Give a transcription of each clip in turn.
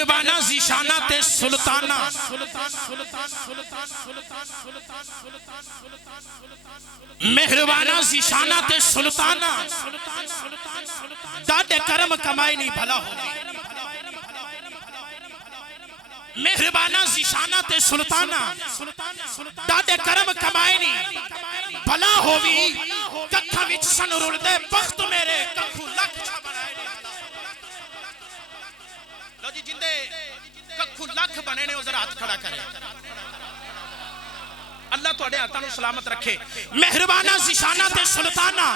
مہربانہ زیشانہ تے سلطانہ مہربانہ زیشانہ تے سلطانہ داڑے کرم کمائی نہیں بھلا ہوگی مہربانہ زیشانہ تے سلطانہ داڑے کرم کمائی نہیں بھلا ہوگی ککھا وچ سن رول دے بخت میرے ککھو لکھ چھا بنائے لو جی جندے ککھو لکھ بنے نے ازر ہاتھ کھڑا کرے اللہ تو اڑے آتانو سلامت رکھے مہربانہ زیشانہ تے سلطانہ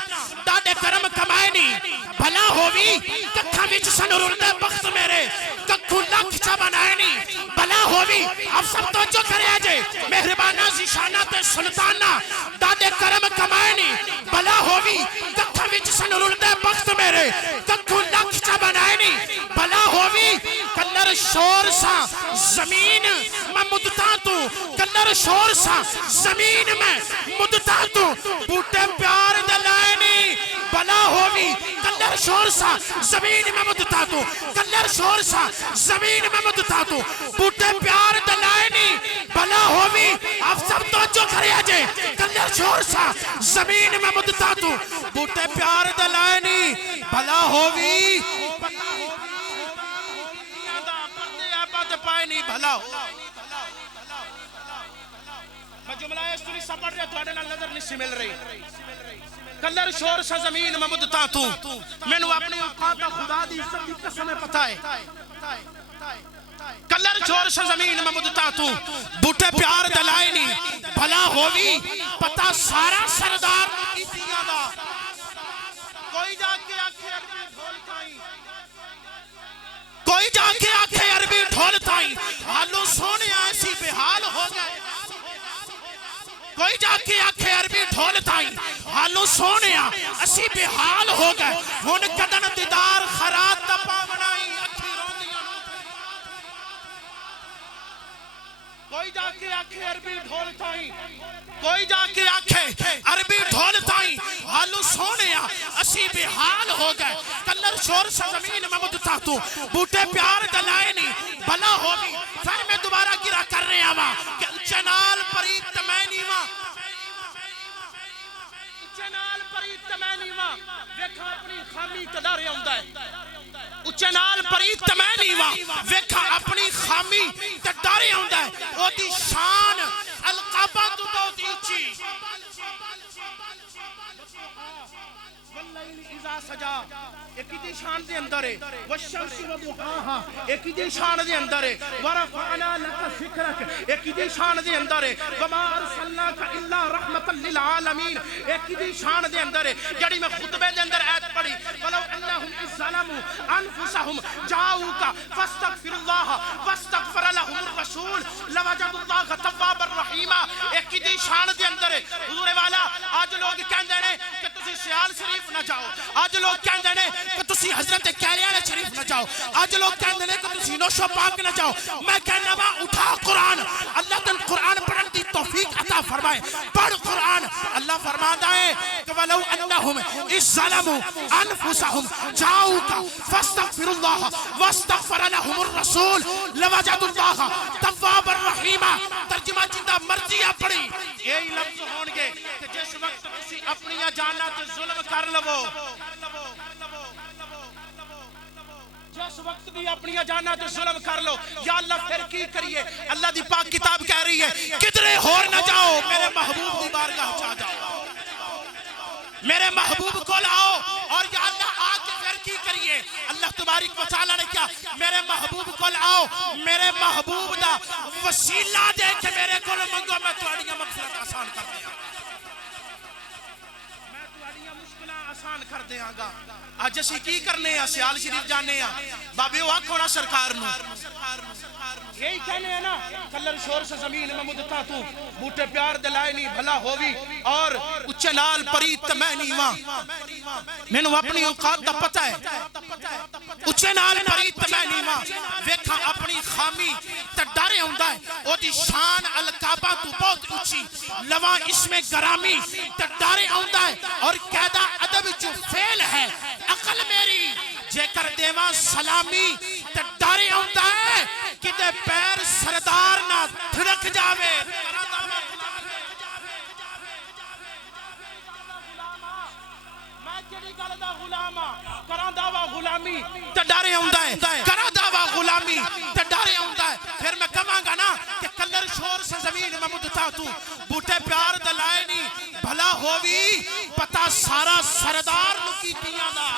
داڑے کرم کمائے نہیں بھلا ہووی ککھا وچ سن رول دے بخت میرے ککھو لکھ چھا بنائے نہیں بھلا ہووی اب سب توجہ کرے آجے مہربانہ زیشانہ تے سلطانہ داڑے کرم کمائے نہیں بھلا ہووی ککھا وچ سن رول دے بخت میرے ککھو لکھ چھا بنائے نہیں بھلا ہووی کلر شور سا زمین میں مدتا تو کلر شور سا زمین میں مدتا تو بوٹے پیار دلائنی بلا ہووی کلر شور سا زمین میں مدتا تو کلر شور سا زمین میں مدتا تو بوٹے پیار دلائنی بلا ہووی آپ سب توجہ کرے آجے کلر شور سا زمین میں مدتا تو بوٹے پیار دلائنی بلا ہووی پائے نہیں بھلا ہو میں جملہ اس طوری سپڑ رہا تو آڑے نظر نہیں سی مل رہی کلر شور سا زمین میں مدتا تو میں نے اپنی اوقات خدا دی سب کی قسم پتہ ہے کلر شور سا زمین میں مدتا تو بوٹے پیار دلائے نہیں بھلا ہووی پتہ سارا سردار اتیاں دا کوئی جا کے آنکھیں عربی ڈھولتائیں کوئی جا کے آنکھیں عربی ڈھولتائیں حالو سونے ایسی بحال ہو گئے کوئی جا کے آنکھیں عربی ڈھولتائیں حالو سونے ایسی بحال ہو گئے ہون کدن دیدار خرات دپا بنائیں اکھی روندیاں کوئی جا کے آنکھیں عربی ڈھولتائیں کوئی جا کے آنکھیں عربی ڈھولتائیں حالو سونے اسی بحال ہو گئے کلر شور سا زمین میں مدتا تو بوٹے پیار دلائے نہیں بلا ہوگی پھر میں دوبارہ گرا کر رہے آوا کہ چنال پریت میں نیواں چنال پریت میں نیواں ویکھا اپنی خامی تدارے ہوندہ ہے چنال پریت میں نیواں ویکھا اپنی خامی تدارے ہوندہ ہے وہ دی شان القابہ تو بہت ایچی واللیل اذا سجا ایک ہی شان دے اندر ہے والشمس وضحاہا ایک ہی شان دے اندر ہے ورفعنا لک ذکرک ایک ہی شان دے اندر ہے وما ارسلناک الا رحمتا للعالمین ایک ہی شان دے اندر ہے جڑی میں خطبے دے اندر آیت پڑھی ولو انہم اذ ظلموا انفسہم جاؤک فاستغفر اللہ واستغفر لهم الرسول لوجدوا اللہ توابا رحیما ایک ہی شان دے اندر ہے حضور والا آج لوگ کہندے ہیں کہ تسی سیال شریف نہ جاؤ آج لوگ کہندے ہیں کہ تسی حضرت کیلیان شریف نہ جاؤ آج لوگ کہندے ہیں کہ تسی نوشو پاک نہ جاؤ میں کہنا با اٹھا قرآن اللہ تن قرآن پڑھن دی توفیق عطا فرمائے پڑھ قرآن اللہ فرماتا ہے کہ ولو انہم اذ ظلموا انفسہم جاؤک فاستغفر اللہ واستغفر لهم الرسول لوجدوا اللہ توابا رحیما ترجمہ جندہ مرضیہ پڑھی یہی لفظ ہونگے کہ جس وقت کسی اپنی جانا تو ظلم کر لو جس وقت بھی اپنی جانا تو ظلم کر لو یا اللہ پھر کی کریے اللہ دی پاک کتاب کہہ رہی ہے کدرے ہور نہ جاؤ میرے محبوب دی بارگاہ چاہ جاؤ میرے محبوب کو لاؤ اور یا اللہ آج پھر کی کریے اللہ تبارک و تعالی نے کیا میرے محبوب کو لاؤ میرے محبوب دا وسیلہ دے کہ میرے کو منگو میں تواڈیاں مغفرت آسان کر دیا میں تواڈیاں مشکلاں آسان کر دیاں گا آج اسی کی کرنے ہیں سیال شریف جانے ہیں بابی وہ آنکھ ہونا سرکار نو یہی کہنے ہیں نا کلر شور سے زمین میں مدتا تو بوٹے پیار دلائے نہیں بھلا ہووی اور اچھے نال پریت میں نیواں میں نے اپنی اوقات دا پتہ ہے اچھے نال پریت میں نیواں ویکھا اپنی خامی تڈارے ہوندہ ہے او دی شان القابہ تو بہت اچھی لواں اس میں گرامی تڈارے ہوندہ ہے اور قیدہ ادب جو فیل ہے عقل میری جے کر دیواں سلامی تے ڈر آਉਂدا ہے کتے پیر سردار نہ تھرک جاوے کراں دعویٰ غلامی تے ڈر آਉਂدا ہے کراں دعویٰ غلامی تے ڈر آਉਂدا ہے پھر میں کہاں گا نا کہ کلر شور سے زمین میں مدتا تو بوٹے پیار دلائے نہیں بھلا ہووی پتا سارا سردار نکی کیاں دا